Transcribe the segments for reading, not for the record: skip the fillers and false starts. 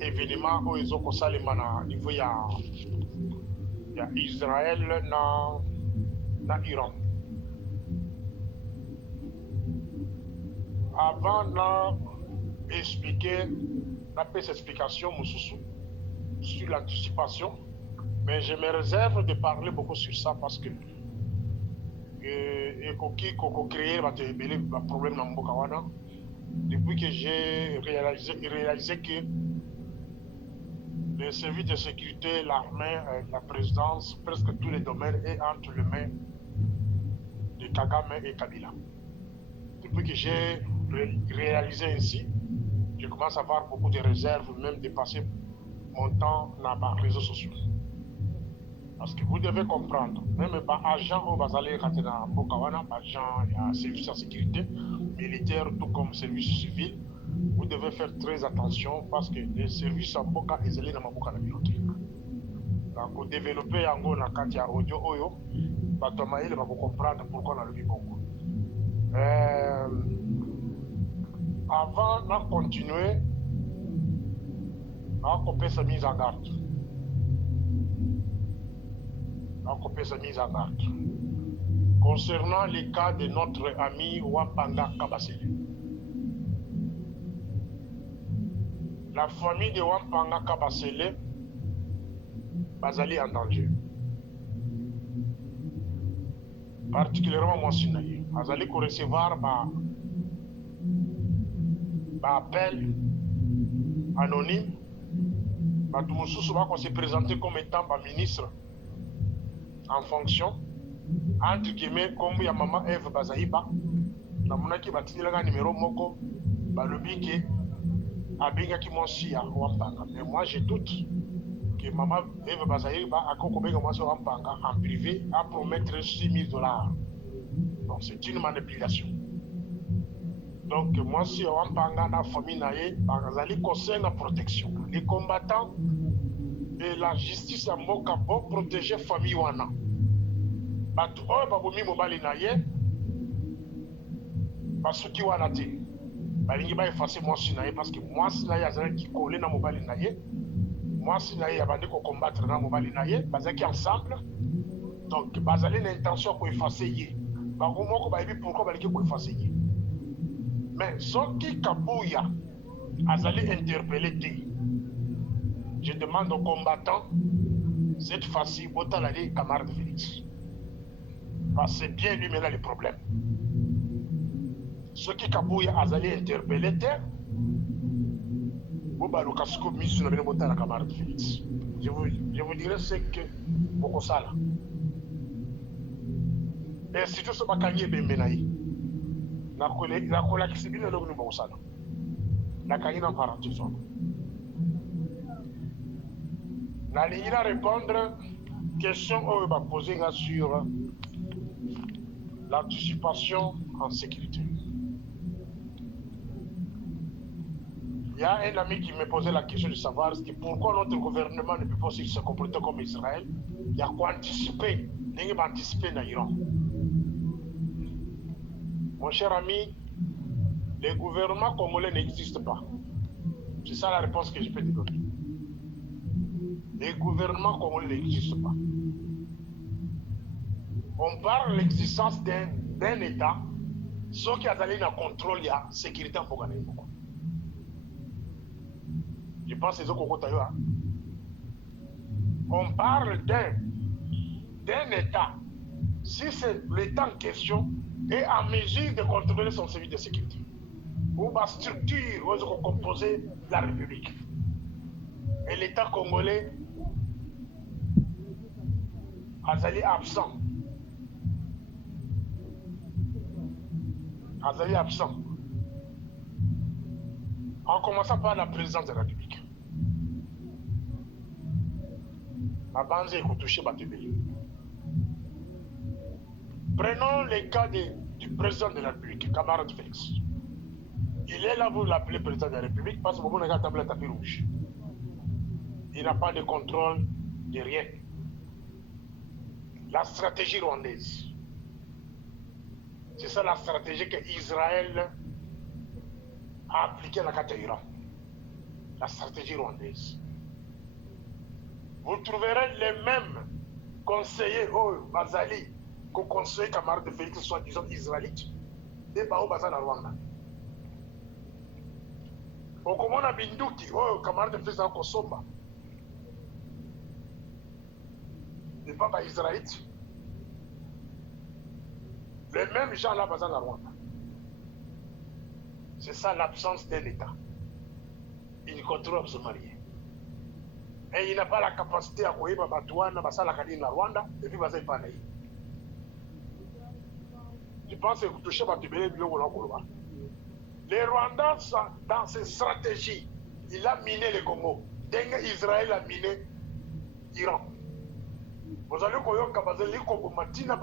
événement où ils ont constaté au niveau il y a Israël na Iran. Avant d'expliquer, cette explication sur l'anticipation, mais je me réserve de parler beaucoup sur ça parce que créer un problème dans Mbokawana depuis que j'ai réalisé que les services de sécurité, l'armée, la présidence, presque tous les domaines est entre les mains de Kagame et Kabila. Depuis que j'ai réalisé ainsi, je commence à avoir beaucoup de réserves, même de passer mon temps dans les réseaux sociaux. Parce que vous devez comprendre, même les agents au Bazalé dans Bokawana, agents et services de sécurité, militaires, tout comme services civils, vous devez faire très attention parce que les services en Boka et Zélé dans Boka na biloté. Donc, pour développer en gros, quand il y a audio, il va comprendre pourquoi on a le Bongo. Avant de continuer, on va couper sa mise en garde. Concernant le cas de notre ami Wampanga Kabasele. La famille de Wampanga Kabasele Bazali en danger. Particulièrement moi Sinaï. Bazali pour recevoir appel anonyme. Tout le monde va se présenter comme étant ministre en fonction. Entre guillemets, comme il y a maman Eve Bazaïba, na monaki batinilanga numéro moko, balobi ke abenga ki monsi ya Wampanga. Mais moi je doute que maman Eve Bazaïba a kokobenga monsi ya Wampanga en privé à promettre $6,000. Donc c'est une manipulation. Donc moi si Wampanga na famille naye, bazali conseil na protection. Les combattants et la justice à Moka pour protéger famille wana. Bato oyo babomi mobali na ye basuki wana te balingi baefase mwasi na ye parce que mwasi na ye azalaki kole na mobali na ye, mwasi na ye abandi kokombattre na mobali na ye, bazalaki ensemble, donc bazali na intention ya koefase ye, bango moko bayebi pourquoi balingi koefase ye. Mais soki Kabuya azali interpellé te, je demande aux combattants cette fois-ci botala les camarades Félix. Parce que c'est bien lui maintenant le problème. Ceux qui Kabouya Azali interpellé, je vous dirais ce que Bokosala. Et si tout ce bakanye Bembenaï, la cola qui s'est bien le Bokosala. La Kanyina parenthèse. La ligne à répondre question on va poser sur l'anticipation en sécurité. Il y a un ami qui me posait la question de savoir pourquoi notre gouvernement ne peut pas se comporter comme Israël. Il y a quoi anticiper, il va anticiper dans l'Iran. Mon cher ami, le gouvernement congolais n'existe pas. C'est ça la réponse que je peux te donner. Le gouvernement congolais n'existe pas. On parle de l'existence d'un État, ce qui a donné un contrôle de la sécurité en Boka. Je pense que c'est ce qu'on a. On parle d'un État. Si c'est l'État en question est en mesure de contrôler son service de sécurité, ou la structure où est composée la République. Et l'État congolais a été absent. En commençant par la présidence de la République. La base est touchée par Tébéli. Prenons le cas du président de la République, camarade Félix. Il est là, vous l'appelez président de la République, parce que vous n'avez pas le tapis rouge. Il n'a pas de contrôle de rien. La stratégie rwandaise. C'est ça la stratégie que Israël a appliquée à la carte d'Iran. la stratégie rwandaise. Vous trouverez les mêmes conseillers, Bazali, qu'au conseil camarade de Félix, soi-disant israélite, et Bao Bazal à Rwanda. Au commandant Binduki, camarade de Félix à Kosomba, et pas israélite. Les mêmes gens là, Bazal à Rwanda. C'est ça l'absence d'un État. Il ne contrôle absolument rien. Et il n'a pas la capacité à courir Batouana, Basala Kadine la Rwanda, et puis Bazal Panaï. Je pense que vous touchez Batubele, les Rwandais, dans ses stratégies, il a miné le Congo. Dès Israël a miné l'Iran. Vous allez voir Bazali Kogomatina,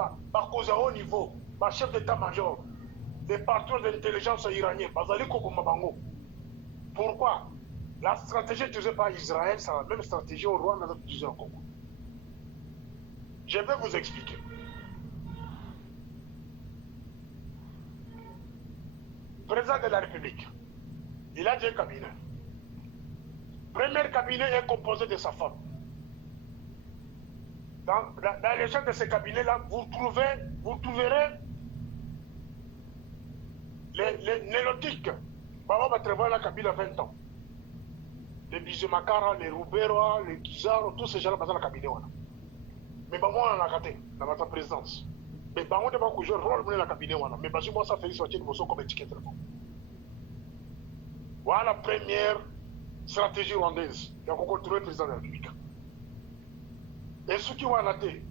cause à haut niveau, chef d'état-major, les patrons d'intelligence iraniens, Bazali Kogomabango. Pourquoi? La stratégie utilisée par Israël, c'est la même stratégie au Rwanda utilisée au Congo. Je vais vous expliquer. Président de la République, il a deux cabinets. Premier cabinet est composé de sa femme. Dans les gens de ce cabinet-là, vous trouverez les nélotiques. Baba va travailler la cabine à 20 ans. Les Bizumakara, les Roubera, les Kizaro, tous ces gens-là dans la cabinet. Mais bah, moi, on a raté dans notre présidence. Mais bah, on ne va pas jouer le rôle dans la cabinet. Mais bah, moi, ça fait sortir de comme étiquette. Voilà la première stratégie rwandaise. Il y a encore trouvé le président de la République. Et ceux qui ont raté,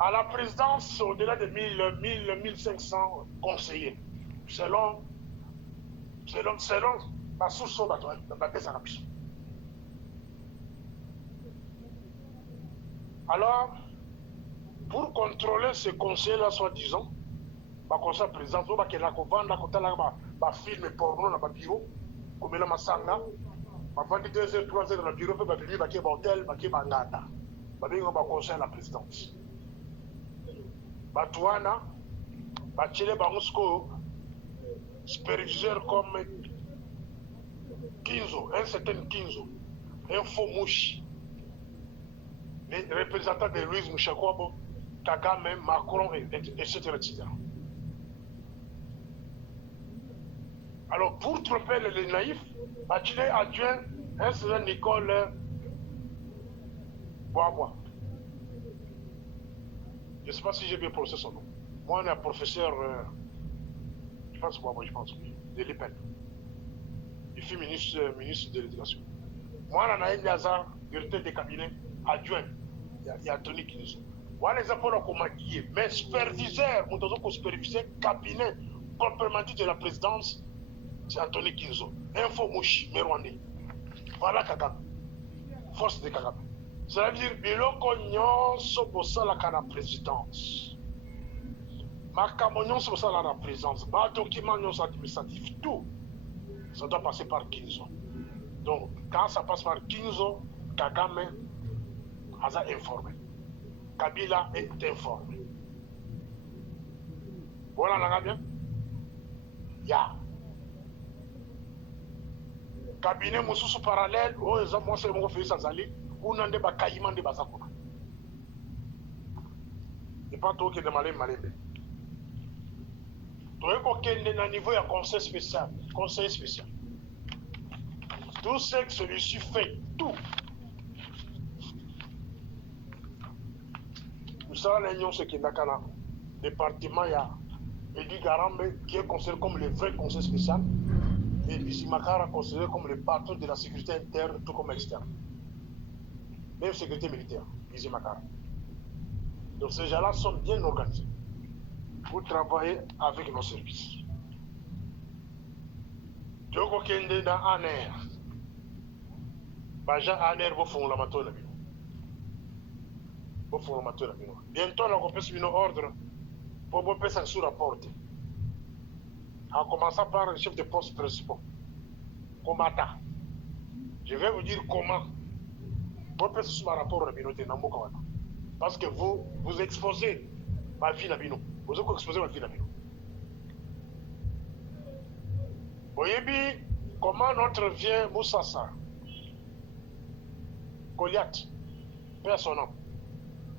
à la présidence, au-delà de 1500 conseillers, selon ma source de ma thèse en action. Alors, pour contrôler ce conseil-là, soi-disant, ma conseil président, on va qu'il y ait un film porno dans le bureau, comme il y a un sanga, ma vente 2 heures, 3 heures dans le bureau, puis il y a un hôtel, il y a un ngata. Il y a un conseil à la présidence. Batouana, Bachele Bamusko, superviseur comme Kinzo, un certain Kinzo, un faux mouchi, les représentants de Louise Mouchakwabo, Kagame, Macron, etc., etc. Alors, pour tromper les naïfs, Bachele adjoint un certain Nicole Bois. Je ne sais pas si j'ai bien prononcé son nom. Moi, on est un professeur, je pense Bois, de l'IPEN. Il fut ministre de l'éducation. Moi, on a un Yaza, directeur des cabinets, adjoint. Il y a Tony Kinzo. Moi, les apports comme maquillé, mais superviseur, nous devons superviser cabinet proprement dit de la présidence, c'est Anthony Kinzo. Info Mouchi, Merwandé. Voilà Kagame. Force de Kagame. C'est-à-dire, biloko nyonso bosalaka na présidence. Makambo nyonso bosalaka na présidence. Ba document nyonso administratif, tout. Ça doit passer par Kinzo. Donc, quand ça passe par Kinzo, Kagame a informé. Kabila est informé. Voilà, on a bien? Ya. Cabinet Moussou parallèle, moi c'est mon fils Azali, ou n'en débat Kaïman de Bazakuna. Et pas tout qui est de Malembe. Tout est à niveau de conseil spécial. Tout ce que celui-ci fait, tout. Nous savons l'union, ce qui est dans le département, il y a Edi Garambe qui est considéré comme le vrai conseil spécial. Et Bisimakara considéré comme le patron de la sécurité interne, tout comme externe. Même sécurité militaire, Bisimakara. Donc ces gens-là sont bien organisés pour travailler avec nos services. Djoko Kende dans ANR. Bajan ANR vont faire la matone. Bientôt, on va faire un ordre pour vous faire sous rapport. En commençant par le chef de poste principal. Komata. Je vais vous dire comment. Vous pouvez sous ma rapport à Binote Nambokawana. Parce que vous exposez ma vie à Bino. Vous exposez ma vie à Bino. Voyez bien comment notre vieux Moussassa, Goliath. Personne.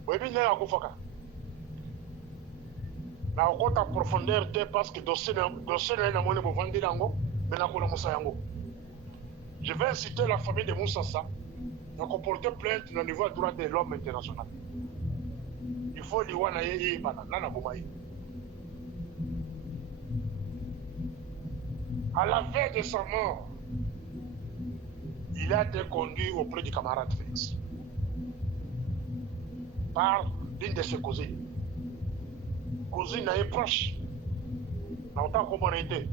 Oui, bien, il y a un foka. Na okota profondeur te parce que dossier na mone bo vandi lango mais na kola musa yango. Je vais inciter la famille de Moussassa à comporter plainte au niveau du droit de l'homme international. Il faut liwana yeye bana nana bomayi. À la veille de sa mort, il a été conduit auprès du camarade Félix par l'une de ses cousines. Cousine est proche. Dans autant comme on était.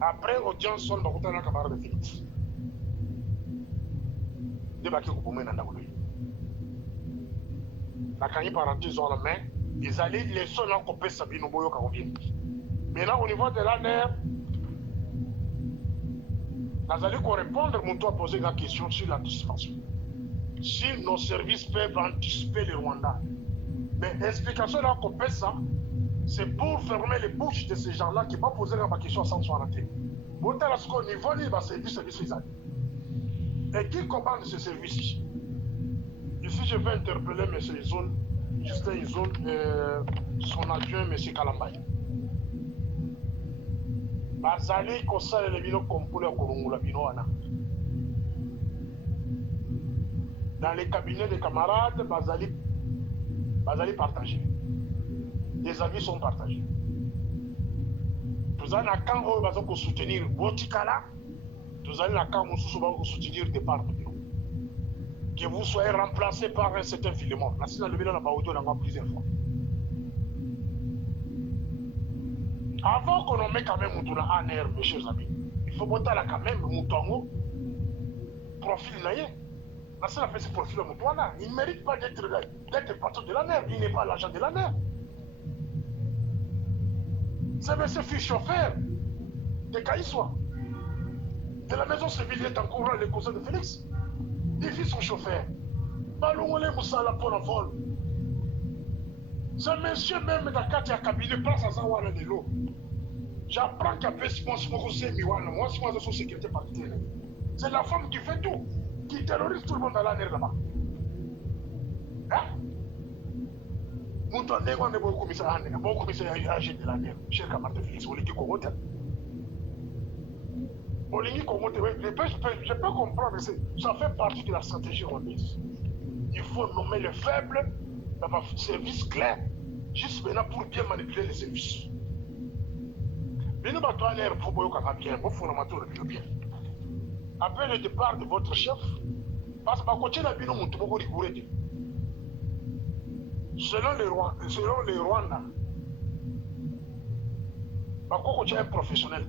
Après audience, on va écouter la camarade de Félix. Débattu pour moi dans la la canne parenthèse en la main, ils allaient les seuls à couper Sabine Boyo quand on vient. Maintenant, au niveau de la nerf, nous allons répondre, mon toit poser la question sur l'anticipation. Si nos services peuvent anticiper le Rwanda. Mais l'explication de la couper ça, c'est pour fermer les bouches de ces gens-là qui ne vont pas poser la question sans s'en rater. Pour tel qu'au niveau, il va servir service les années. Et qui commande ce service? Ici, je vais interpeller M. Izone, Justin Izone, son adjoint, M. Kalambay. Bazali kosala le bino kompule kolongula bino wana. Dans les cabinets des camarades, Bazali partagé. Les avis sont partagés. Nous allons à quand on va soutenir Botikala, nous allons à quand on va soutenir des parts. Que vous soyez remplacé par un certain Philémon. La Sina Levila n'a pas auto dans plusieurs fois. Avant qu'on mette quand même Moutouna en air, mes chers amis, il faut monter là quand même Moutongo, profil naïe. La Sina fait ce profil de Moutouana. Il ne mérite pas d'être patron de la mer. Il n'est pas l'agent de la mer. C'est monsieur fils chauffeur de Caïssois. De la maison civile, il est en courant les cousins de Félix. Les fils sont chauffeurs. Balongole Moussala pour la vol. Ce monsieur même dans le cabinet place à Zawana de l'eau. J'apprends qu'à moi, je suis sécurité particulière. C'est la femme qui fait tout, qui terrorise tout le monde dans la mer là-bas. Hein? Nous on est beaucoup commissaire âgé de la mer, cher camarade Félix, on est qui Congote. Je peux comprendre, ça fait partie de la stratégie rwandaise. Il faut nommer les faibles dans un service clair, juste maintenant pour bien manipuler les services. Mais nous battons l'air pour bien, pour fondamenter le bien. Après le départ de votre chef, parce que côté la bino mon tout rigouré. Selon les Rwandais, c'est un professionnel.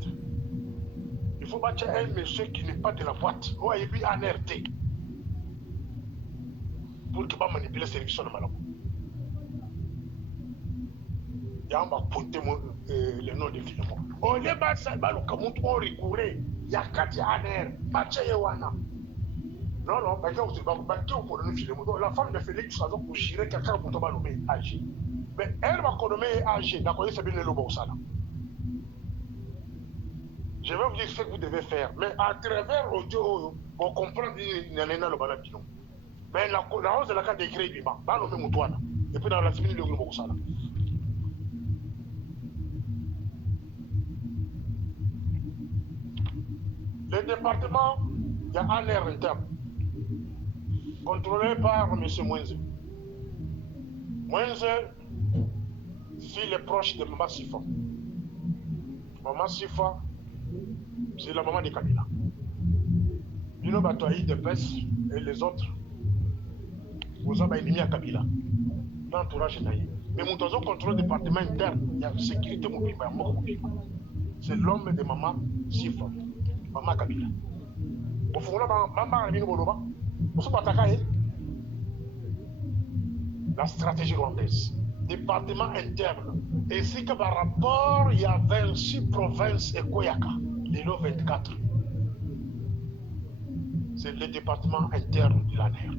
Il faut battre un monsieur qui n'est pas de la boîte, ou et puis un RT, pour qu'il va manipuler les services de Malabo. Il y a un pointé le nom de Philémon. On est bas, ça va le camount, on rigouré. Il y a 4 années, battre Yewana. Non, non, parce que vous avez battu pour le Philémon. La femme de Félix, ça doit pour gérer quelqu'un pour tomber nommé âgé. Mais elle va nommer âgé, d'accord, c'est bien le lobo ça là. Je vais vous dire ce que vous devez faire, mais à travers l'audio, vous comprenez qu'il y a le balabino. Mais la hausse de la carte d'écrit, il va nommer Moutouana. Et puis dans la semaine, il y a le lobo ça là. Le département, il y a un air interne, contrôlé par M. Mwenze. Mwenze, fille est proche de Maman Sifa. Maman Sifa, c'est la maman de Kabila. Bino Batoaï de Pes et les autres, vous avez ennemi à Kabila. L'entourage est naïf. Mais mon contrôle département interne, il y a sécurité mobile, c'est l'homme de Maman Sifa. Maman Kabila. Au fond, la stratégie rwandaise, département interne, ainsi que par rapport, il y a 26 provinces et Koyaka, les 24. C'est le département interne de la NER.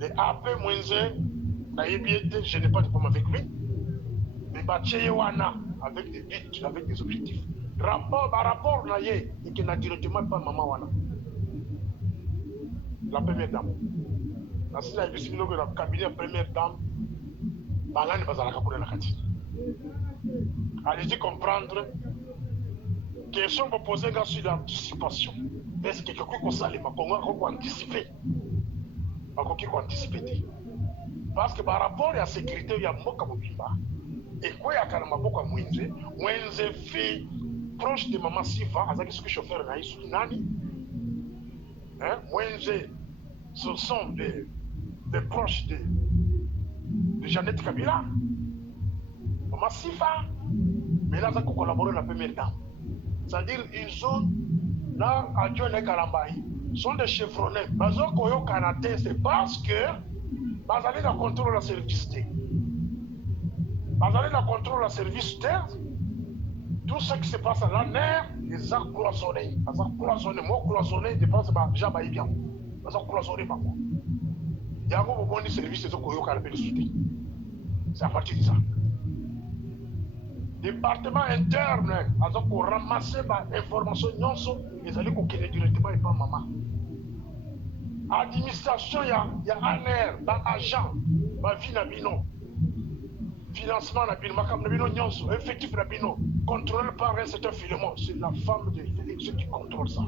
Les AP Mwenze, je n'ai pas de problème avec lui, mais Batchewana avec des buts, avec des objectifs. rapport na ye qui n'a directement pas maman wana la première dame na sina ibisi bino na cabinet première dame balani bazalaka kuna na kati allez-y comprendre question vous posez sur l'anticipation est-ce que quelqu'un comme ça les makonga ko anticiper bakoki ko anticiper parce que par rapport à la sécurité ya mboka mobimba et quoi ya kana maboko mwenze fille proche de maman Sifa azaki ce que chauffeur na isu nani hein mwenze ce sont des proches de Jeannette Kabila maman Sifa mais là ça collaborer la première dame c'est-à-dire ils ont là à John Kalambahi sont des chevronnés bazo koyo kanate c'est parce que bazali na contrôle la service bazali na contrôle la service terre tout ce qui se passe à l'ANER les a cloisonnés moi cloisonné dépense ba jaba bien bazo cloisonné ba moi yango bobondi service zo koyo kana pédicité c'est à partir de ça département interne azo ko ramasser ba information nyonso ezali ko kene directement et pas maman administration ya ANER ba agent ba vie na bino financement na bino makam na bino nyonso effectif na bino contrôlé par un certain Philemon c'est la femme de Félix qui contrôle ça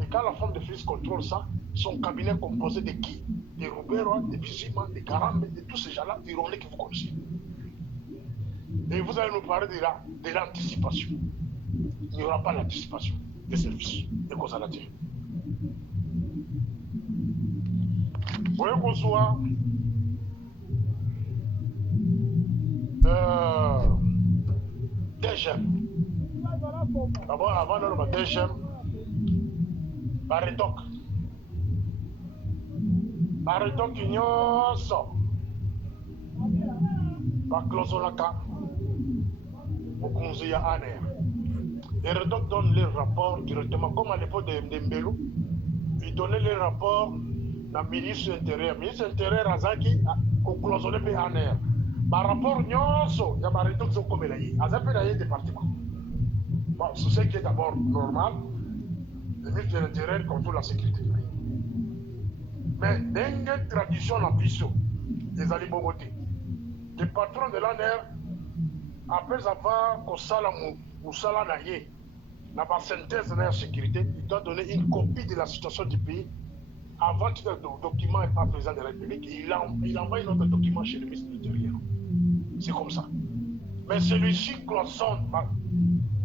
et quand la femme de Félix contrôle ça son cabinet composé de qui de Robert de Bizima de Karambe de tous ces gens-là ironiques que vous connaissez et vous allez nous parler de l'anticipation il n'y aura pas l'anticipation des services des causes à la terre. Voyez qu'on soit DGM. Avant de DGM, Baretok nyonso baklozolaka mokonzi ya ANER. Les Redoc donnent les rapports directement, comme à l'époque de Mbelou, ils donnaient les rapports na ministre intérieur. Ministre intérieur azaki koklozole pe ANER. Par rapport nyonso ya Baretok zo komela yi. Azape na ye département. Bon, c'est ce qui est d'abord normal. Le ministre de l'Intérieur contrôle la sécurité du pays. Mais dans une tradition en biso, les alliés Bogoté, le patron de l'ANER, après avoir kosala musala na ye, na ba synthèse de la sécurité, il doit donner une copie de la situation du pays avant que le document n'est pas président de la République. Il envoie un autre document chez le ministre de l'Intérieur. C'est comme ça. Mais celui-ci cloisonne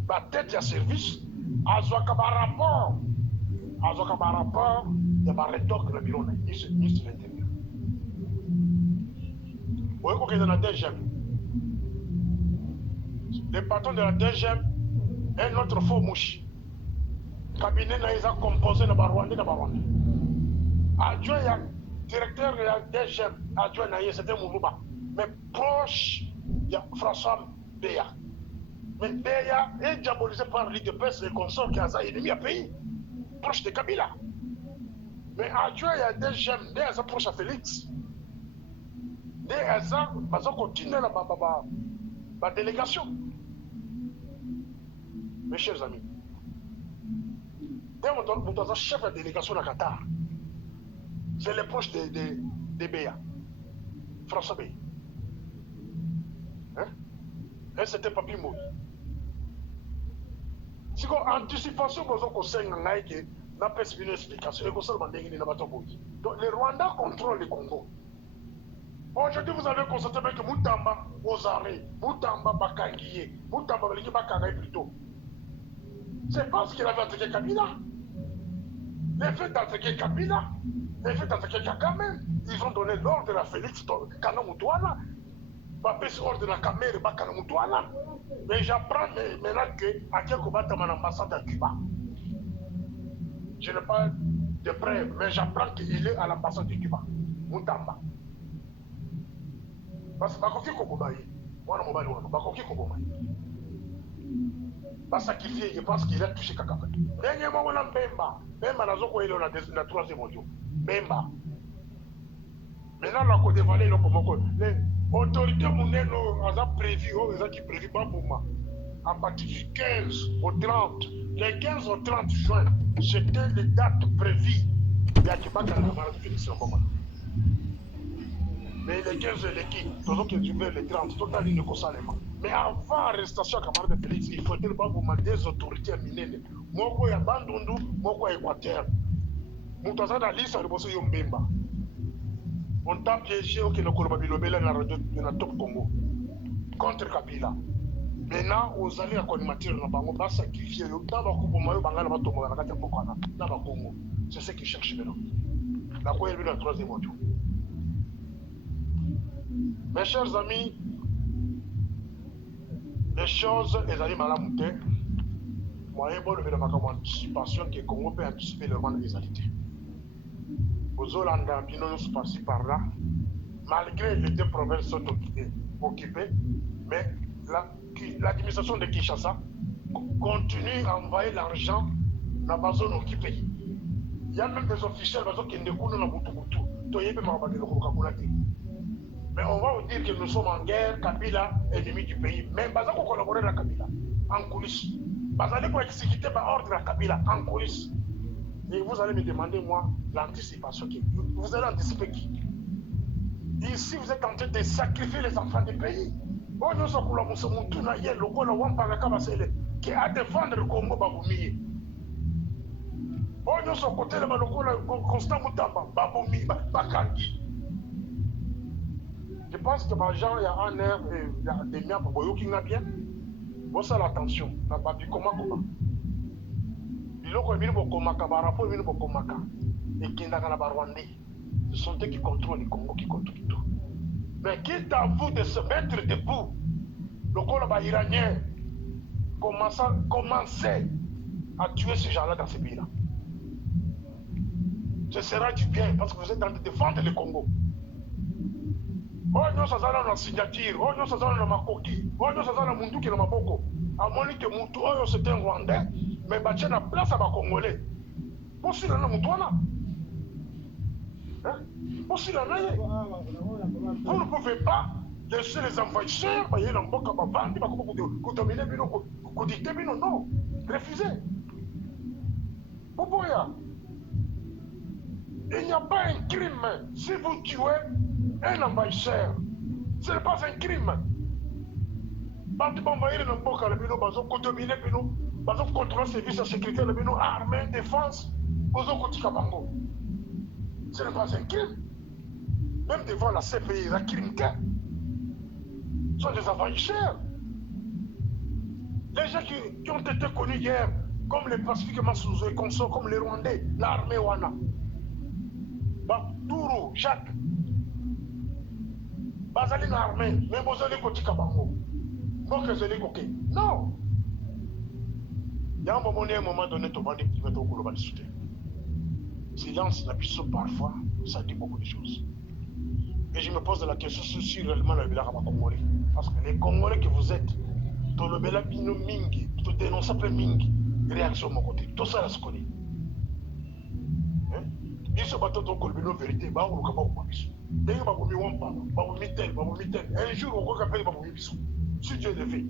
la tête de service, azoaka ba rapport, il y a un rétoc dans le bureau, ministre de l'Intérieur. Vous voyez qu'on est dans la DGM. Le patron de la DGM, un autre faux mouche. Cabinet n'a pas composé de Barwandi. Adjoint, il y a directeur de la DGM, adjoint, c'était Mourouba. Mais proche, il y a François Béa. Mais Béa est diabolisé par l'IDPS et consorts qui a ennemi à pays. Proche de Kabila. Mais adjoint, il y a des gemmes, des proches à Félix. Des gens, ils continuent la délégation. Mes chers amis, dès que vous êtes chef de délégation à Qatar, c'est les proches de Béa. François Béa. Hein? Et c'était Papi Moui. Si vous avez anticipation, vous avez une explication. Donc le Rwanda contrôle le Congo. Aujourd'hui, vous avez constaté que Moutamba, Ozare, Moutamba, Bakangiye, Moutamba, Bakangaye plutôt. C'est parce qu'il avait attaqué Kabila. Les faits d'attaquer Kabila, les faits d'attaquer Kagame, ils ont donné l'ordre à Félix Kanamutouana. Papes ordre à Kamere Bakanamutouana. Mais j'apprends maintenant qu'à quelques battre mon ambassade à Cuba. Je n'ai pas de preuves, mais j'apprends qu'il est à l'ambassade de Cuba. Moutamba. Parce que Bakoki Kokobaye, moi, Bakoki Kokobaye. Pas sacrifié, je pense qu'il a touché Kakaka. Dernièrement, on a Bemba. Bemba n'a pas eu la troisième audio. Bemba. Maintenant, la Côte d'Ivoire, les autorités, elles ont prévu, elles ont prévu pas pour moi. à partir du 15 au 30. Les 15 au 30 juin, c'était les dates prévues. Il y a qui battent la camarade de Félix Mboma. Mais les 15 et les qui, toujours que du les 30, tout à ligne de mais avant l'arrestation de camarade de Félix, il faut dire que des autorités mineures. Moi, je suis à Bandundu, moi, je suis à Équateur. Moutaza na liste aliboso yo mbemba. On t'a piégé au Kenya Koloba Bilobela na radio na Top Congo contre Kabila. Maintenant, aux alliés à Konimatir na bango ba sacrifier yo dans ba kubo mayo bangala ba tongo na kati pokana na ba Congo. C'est ce qu'ils cherchent maintenant. La quoi est le troisième audio. Mes chers amis, les choses les alliés malamouté. Moi, je veux dire anticipation que le Congo peut anticiper le rwanda des alliés. Aux Hollandais, nous par-ci par-là, malgré les deux provinces sont occupées, mais l'administration de Kinshasa continue à envoyer l'argent dans la zone occupée. Il y a même des officiels qui ne connaissent pas Butu. Mais on va vous dire que nous sommes en guerre, Kabila, ennemi du pays. Mais nous allons collaborer avec Kabila, en coulisses. Nous allons exécuter l'ordre à Kabila, en coulisses. Et vous allez me demander, moi, l'anticipation. Vous allez anticiper qui? Ici, vous êtes en train de sacrifier les enfants du pays. Oh, nous sommes là, nous sommes tous là, le Congo, qui a défendre le Congo, Baboumi. Oh, nous sommes côté là, le Constant Moutamba, Baboumi, Bakangi. Je pense que les gens, il y a un air, il y a des miens pour vous qui n'ont bien. Vous savez l'attention, n'a pas dit comment. Ce sont eux qui contrôlent le Congo, qui contrôlent tout. Mais quitte à vous de se mettre debout, le Congo iranien commence à tuer ces gens-là dans ces pays-là. Ce sera du bien parce que vous êtes en train de défendre le Congo. Oh, nous sommes dans la signature, oh, nous sommes dans la makoki, oh, nous sommes dans la mundu qui est dans ma boko. À mon que Moutou, oh, c'est un Rwandais, mais bah, tiens, la place à ma Congolais. Pour si l'on a Moutouana. Pour si l'on a. Vous ne pouvez pas laisser les envahisseurs, bah, il y a un bon cabavandi, bah, comment dominer, non. Refusez. Pourquoi? Il n'y a pas un crime si vous tuez un envahisseur. Ce n'est pas un crime. Quand vous envahissez le Mboka, vous dominez, vous contrôlez le service de sécurité, armée, défense, vous avez ce n'est pas un crime. Même devant la CPI, la crime sont des envahisseurs. Les gens qui ont été connus hier, comme les Pacifiques Massouzo et consorts, comme les Rwandais, l'armée Wana. Tourou, Jacques. Bazali na armée, mais vous allez côté Kabango. Donc vous allez côté. Non. Il y a un moment donné, tu vas dire que tu vas discuter. Silence, la puissance parfois, ça dit beaucoup de choses. Et je me pose la question si réellement le Bila va Congolais. Parce que les Congolais que vous êtes, tout le Bila Bino Mingi, tout dénonce après Mingi, réaction de mon côté. Tout ça, là, se connaît. Ils se battent dans la vérité, bah, on va pas dès que vous un jour, on va appeler si Dieu le veut.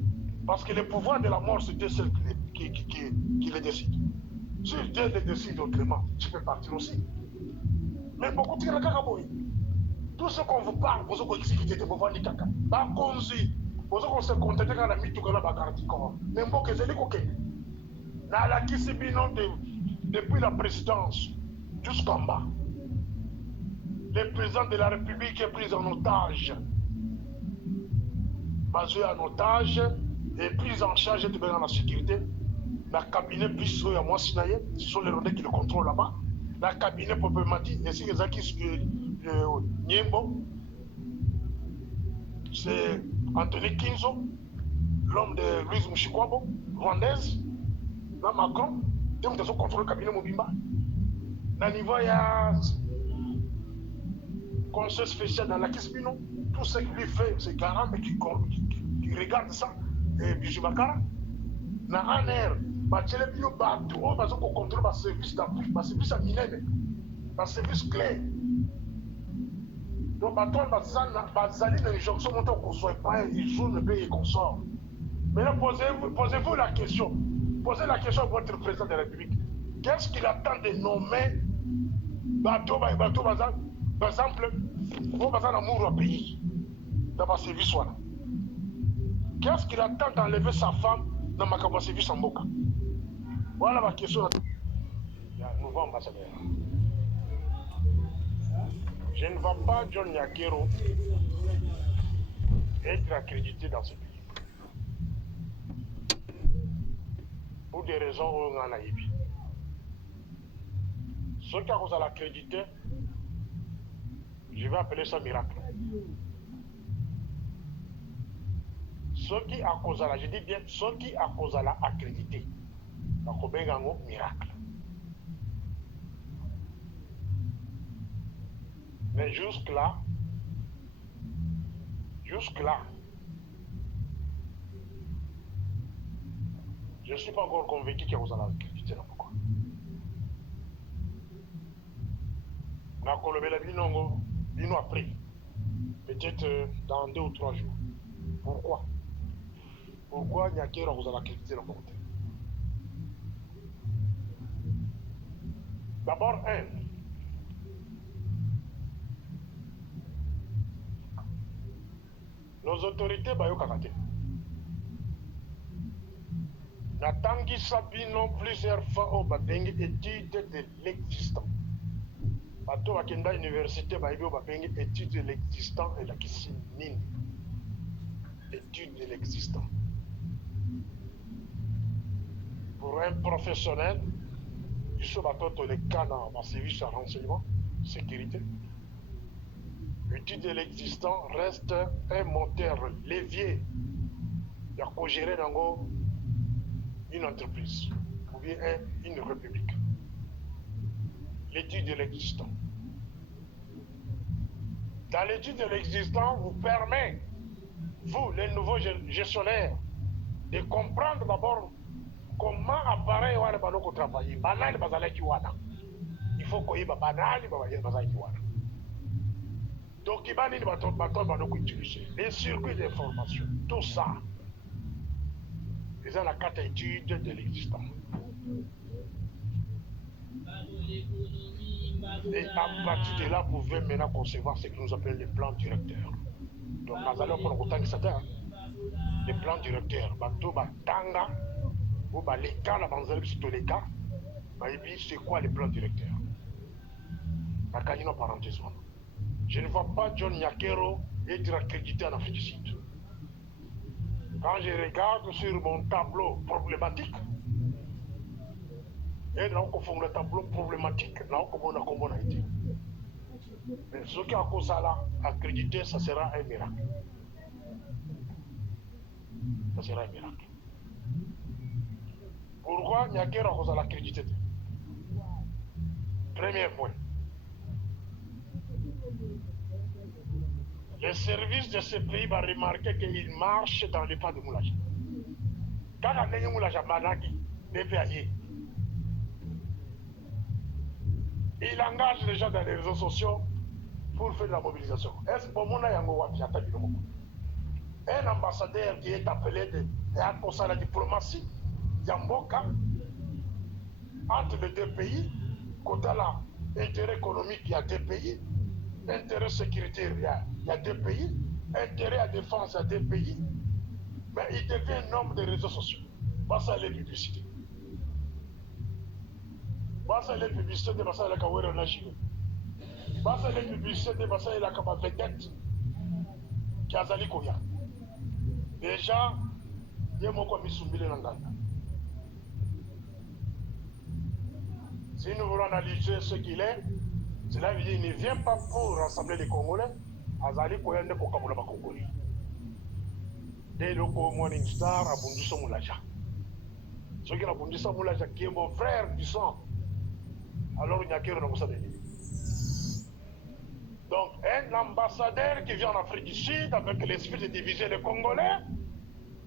Parce que le pouvoir de la mort, c'est Dieu seul qui le décide. Si Dieu le décide autrement, tu peux partir aussi. Mais beaucoup de gens, tout ce qu'on vous parle, vous avez exécuté de pouvoir de caca. Bah, conzi, vous avez se contenter quand la mythe ou la bagarre. Mais bon, que c'est les coquets. Dans la Kissibino, depuis la présidence jusqu'en bas. Le président de la République est pris en otage. Basé en otage et pris en charge de la sécurité. La cabinet Bissot et moi Sinaye, ce sont les Rwandais qui le contrôlent là-bas. La cabinet Popemati, et c'est les acquis Niembo. C'est Anthony Kinzo, l'homme de Louise Mouchikwabo, rwandaise. Là, Macron, donc ils ont contrôlé le cabinet Mobimba. Dans le niveau, il y a conseil spécial dans la Kispino. Tout ce qu'il lui fait, c'est Garant qui regarde ça. Et Bijou Bakara. Dans un air, Bachele Bino Batou, on va contrôler le service d'appui, le service à Minene, le service clé. Donc, Baton Bazali, les gens sont montés au conseil, ils jouent le pays et consort. Maintenant, posez-vous la question. Posez la question à votre président de la République. Qu'est-ce qu'il attend de nommer bateau, par exemple, pour passer l'amour au pays, dans ma service. Qu'est-ce qu'il attend d'enlever sa femme dans ma service en Boka? Voilà ma question. Nouveau ambassadeur. Je ne vois pas John Nyakero être accrédité dans ce pays. Pour des raisons où on en a eu. Ceux qui ont l'accrédité, je vais appeler ça miracle. Ceux qui a causé la, je dis bien, ceux qui a causé la accrédité, c'est un miracle. Mais jusque-là, je ne suis pas encore convaincu qu'il y a causé la accrédité. On a colombé la bino après, peut-être dans 2 ou 3 jours. Pourquoi? Pourquoi Nyakero a causé la accrédité dans le côté? D'abord, nos autorités bayokakate. Natangi Sabino plusieurs fois au babengi étude de l'existant. Bato bakenda université baïbo babengi étude de l'existant et la kisinine. Étude de l'existant. Pour un professionnel, il faut battre les cas dans le service de renseignement, sécurité. L'étude de l'existant reste un moteur levier pour gérer une entreprise ou bien une république. L'étude de l'existant. Dans l'étude de l'existant, vous permet, vous, les nouveaux gestionnaires, de comprendre d'abord comment appareil wana banoko travailler. Banani bazalaki wana. Il faut qu'il y ait banani bazalaki wana. Donc il va y avoir utiliser les circuits d'information, tout ça. Ils ont la carte étude de l'existant. Et à partir de là, vous pouvez maintenant concevoir ce que nous appelons les plans directeurs. Donc, nous allons prendre autant que ça. Les plans directeurs. Bateau, batanga, ou les cas, la banzelle, c'est les cas. C'est quoi les plans directeurs? La canine parenthèse. Je ne vois pas John Nyakero être accrédité en Afrique du Sud. Quand je regarde sur mon tableau problématique, et là, on fait le tableau problématique, là, on a été. Mais ce qui a causé ça accrédité, ça sera un miracle. Ça sera un miracle. Pourquoi Nyakero a causé l'accrédité? Premier point. Les services de ce pays vont remarquer qu'il marche dans les pas de Moulaja. Quand on a Moulaja Manaki, il engage les gens dans les réseaux sociaux pour faire de la mobilisation. Est-ce que mon un ambassadeur qui est appelé à cause de la diplomatie, Yamboka, entre les deux pays, côté l'intérêt économique, il y a 2 pays, intérêt sécuritaire, il y a 2 pays, intérêt à défense, il y a 2 pays, mais il devient un homme des réseaux sociaux. Basta les publicités. Basta les publicités de Basta la Kawera Najigo. Basta les publicités de Basta la Kabavedette. Kiazali Koya. Déjà, il y a beaucoup de Misumbile Nanganda. Si nous voulons analyser ce qu'il est, cela veut dire qu'il ne vient pas pour rassembler les Congolais. Azali Koya ne peut pas pour les Congolais. Dès le Morning Star à Bunduso Moulaja. Ce qui est à Bunduso Moulaja, qui est mon frère du sang. Alors il n'y a qu'un ambassadeur. Donc un ambassadeur qui vient en Afrique du Sud avec l'esprit de diviser les Congolais,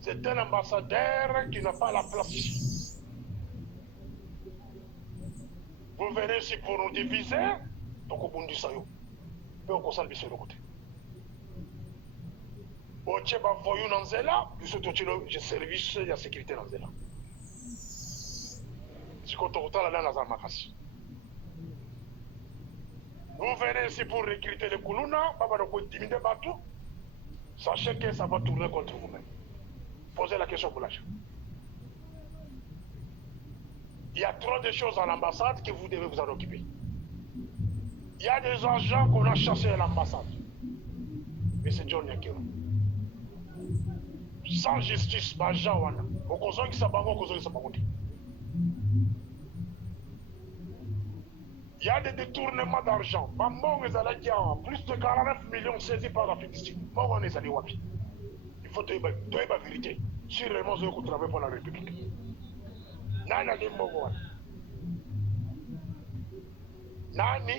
c'est un ambassadeur qui n'a pas la place ici. Vous venez ici pour nous diviser, donc au Bunduso, puis on concentre sur le côté. otie bavoyu na nzela biso totie service ya sécurité na nzela sikoyo tokotala nani aza makasi. Vous venez ici pour recruter les Koulouna, pas pour intimider Batou. Sachez que ça va tourner contre vous-même. Posez la question pour l'argent. Il y a trop de choses à l'ambassade que vous devez vous en occuper. Il y a des agents qu'on a chassés à l'ambassade. Mais c'est John Yakiro. Sans justice, Baja Wana. Okozon qui s'abango, Okozon qui s'abango. Il y a des détournements d'argent. Plus de 49 millions saisis par la Fédération. Il faut te dire la vérité. Si réellement vous travaillez pour la République. Nani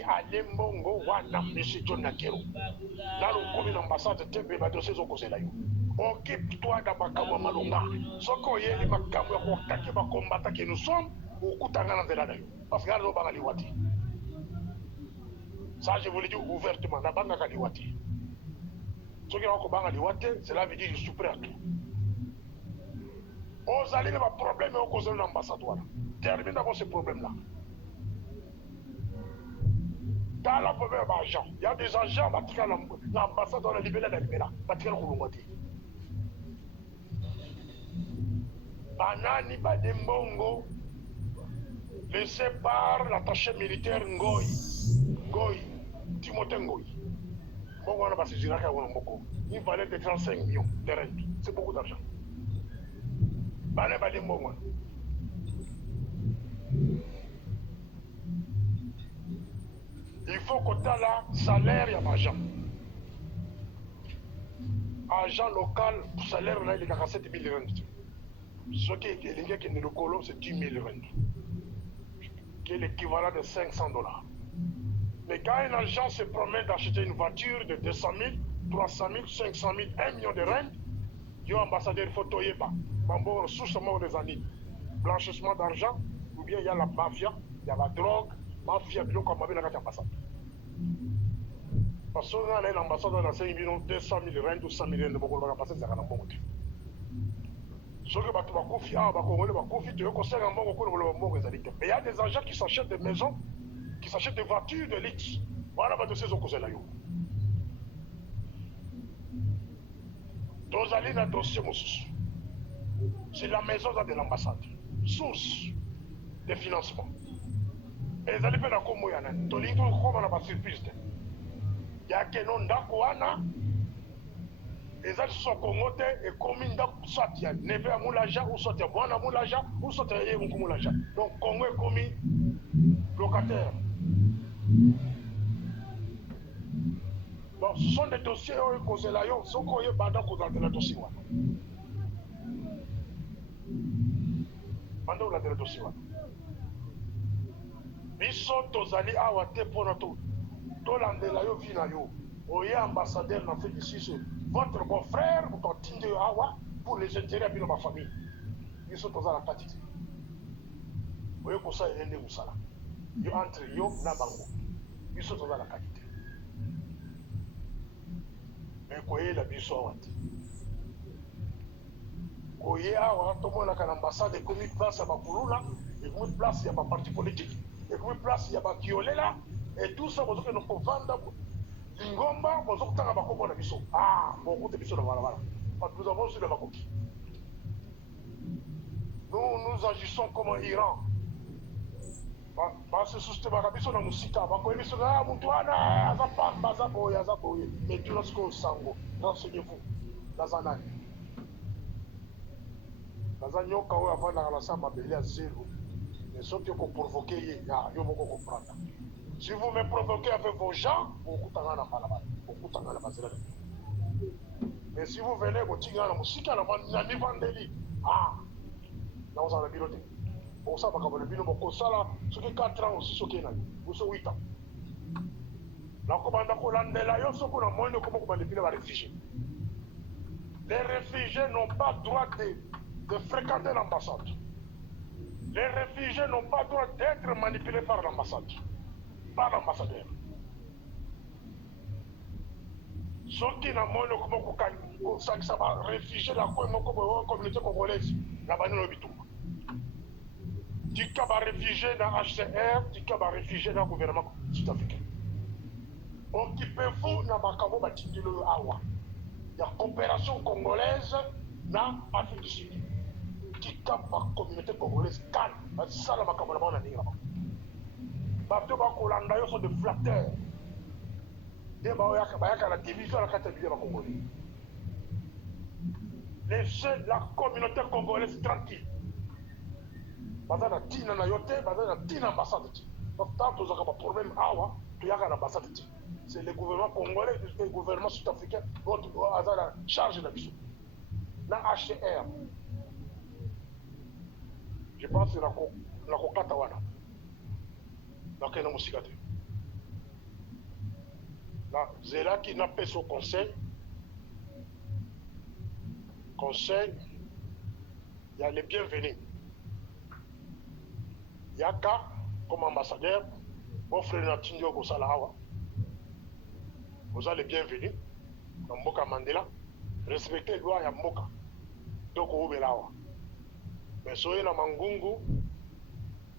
Alembongo wana Monsieur John Nakero. Là, le commun ambassade Tembe va dossier au conseil là. Occupe-toi de Makamwa Malonga. Soko yeli Makamwa Wakaki va combattre que nous sommes au Koutangana de la Dayo. Parce que là, nous avons les Wati. Ça, je vous le dis ouvertement, la banque a liwati. Ce qui est encore liwati, cela veut dire que je suis prêt à tout. Vous allez avoir un problème au cause de l'ambassade. Termine d'abord ce problème-là. Dans la première agent, il y a des agents qui ont l'ambassade, on a libéré la libéra, qui ont l'ambassade. Banani Badembongo, laissé par l'attaché militaire Ngoy. Ngoy. Timothée Ngoy. Bon, on a passé Ziraka Wamboko. Il valait de 35 millions de rentes. C'est beaucoup d'argent. Bané Badembongo. Il faut qu'on ait là salaire et agent. Agent local, salaire là, il est à 7 000 rentes. Ce qui est le colo, c'est 10 000 rentes. Qui est l'équivalent de 500 $. Mais quand un agent se promet d'acheter une voiture de 200 000, 300 000, 500 000, 1 million de rentes, il y a un ambassadeur photo Yeba, Mambo, sous-sement des années, blanchissement d'argent, ou bien il y a la mafia, il y a la drogue, mafia, bio comme avec la ambassade. Parce qu'on a un ambassadeur dans 5 millions, 200 000 rentes ou 100 000 rentes de Boko, l'ambassade, c'est un bon côté. Ce que tu vas confier, tu vas conseiller un bon côté, mais il y a des agents qui s'achètent des maisons, qui s'achètent des voitures de luxe. Voilà, va de ces occasions là. Dans un dossier, c'est la maison de l'ambassade, source de financement. Et les allez faire la commoyana. Ton livre, on va pas surprise. Il y a que non d'Akouana. Les allez sont commotés et communes soit il y a neve à Moulaja, ou soit il y a Boana Moulaja, ou soit il y a Moulaja. Donc, Congo est commis locataire. Bon, ce sont des dossiers où ils sont là, ils sont courriers pendant qu'on a de la dossier. Pendant qu'on a de la dossier. Ils sont tous allés à Wate pour notre tour. Tout l'andela yo vina yo. Oye ambassadeur n'a fait ici, votre beau-frère, vous continuez à Awa pour les intérêts de ma famille. Ils sont tous à la quantité. Oye pour ça, il y a des moussala. Yo entre yo na bango. Ils sont tous à la quantité. Mais koye la biso awate. Koye awa, tout le monde a l'ambassade et commis place à Bakulula, et commis place il y a ma parti politique, et commis place il y a ma Kiolela, et tout ça, vous avez nos vendre Lingomba, vous avez un bakomo na biso. Ah, beaucoup de biso na voilà. Nous avons sur le bakoki. Nous agissons comme un Iran. Parce que ce biso na musika, bakoye biso na mutuana, azapamba, azaboye, azaboye. Mais tout lorsque vous sango, renseignez-vous dans un an. Dans un nyoka où avant la relation mabeli à zéro, mais ceux qui vous provoquer, il y a comprendre. Si vous me provoquez avec vos gens, vous coûtez la malade. Vous coûtez la malade. Mais si vous venez, vous tirez la musique, la mi vendeli. Ah, là vous avez piloté. Pour ça, parce que le bino beaucoup ça là, ce qui 4 ans aussi, ce qui est là, vous savez 8 ans. Là, comment on a là, il y a ce qu'on a moins de comment on a les réfugiés. Les réfugiés n'ont pas droit de fréquenter l'ambassade. Les réfugiés n'ont pas droit d'être manipulés par l'ambassade. Par l'ambassadeur. soki na moni kosangisa baréfugie na communauté congolaise na banini oyo bitumba tika baréfugie na HCR tika baréfugie na gouvernement sud-africain occupez-vous na makambo batindeli oyo awa ya coopération congolaise na Afrique du Sud tika bacommunauté congolaise kane basala makambo na bango na ndenge na bango bato bakolanda yo so de flatteur nde bayaka na division na kati ya bilia bacongolais. Laissez la communauté congolaise tranquille. Baza na tina na yo te, baza na tina ambassade te. Tant tozaka ba problème awa, toyaka na ambassade te. C'est le gouvernement congolais et le gouvernement sud-africain qui aza na charge na biso. Na HCR. Je pense na kokata wana. Nakena musika te. Na zelaki na peso conseil. Conseil, il y a les bienvenus. Yaka, comme ambassadeur, offre une attitude au Salahawa. Vous êtes les bienvenus. Dans Mboka Mandela, respectez la loi ya Mboka. Donc, vous êtes là. Mais soyez dans Mangungu,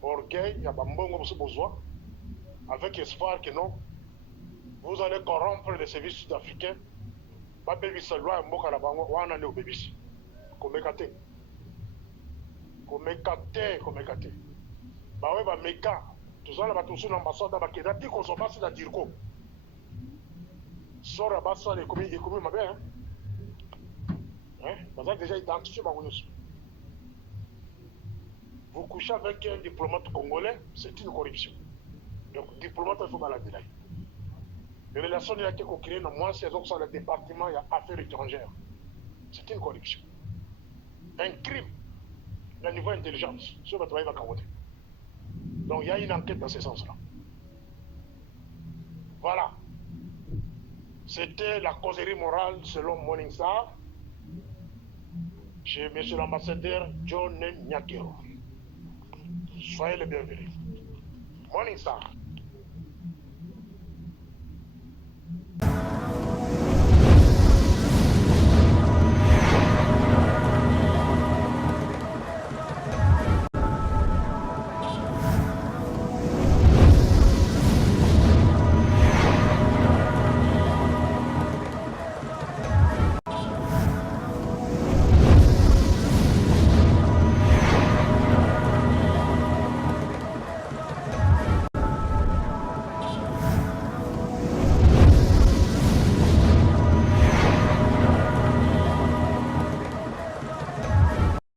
orgueil, il y a Bambongo besoin, avec espoir que non, vous allez corrompre les services sud-africains. Babebisa loi ya Mboka na bango wana le obebisi. Komekate. Bawe ba meka. Tuzala batusu na ambassade ba kedati ko so basi na dirko. Sora basa le komi mabe hein. Baza déjà identifié ba wonyusu. Vous couchez avec un diplomate congolais, c'est une corruption. Donc diplomate il faut balader là. Les relations qui ont créé dans moi, c'est donc ça le département il y a affaires étrangères. C'est une corruption. Un crime au niveau intelligence. Sur le travail va carotter. Donc il y a une enquête dans ce sens-là. Voilà. C'était la causerie morale selon Morningstar chez M. l'ambassadeur John Nyakero. Soyez les bienvenus. Morningstar.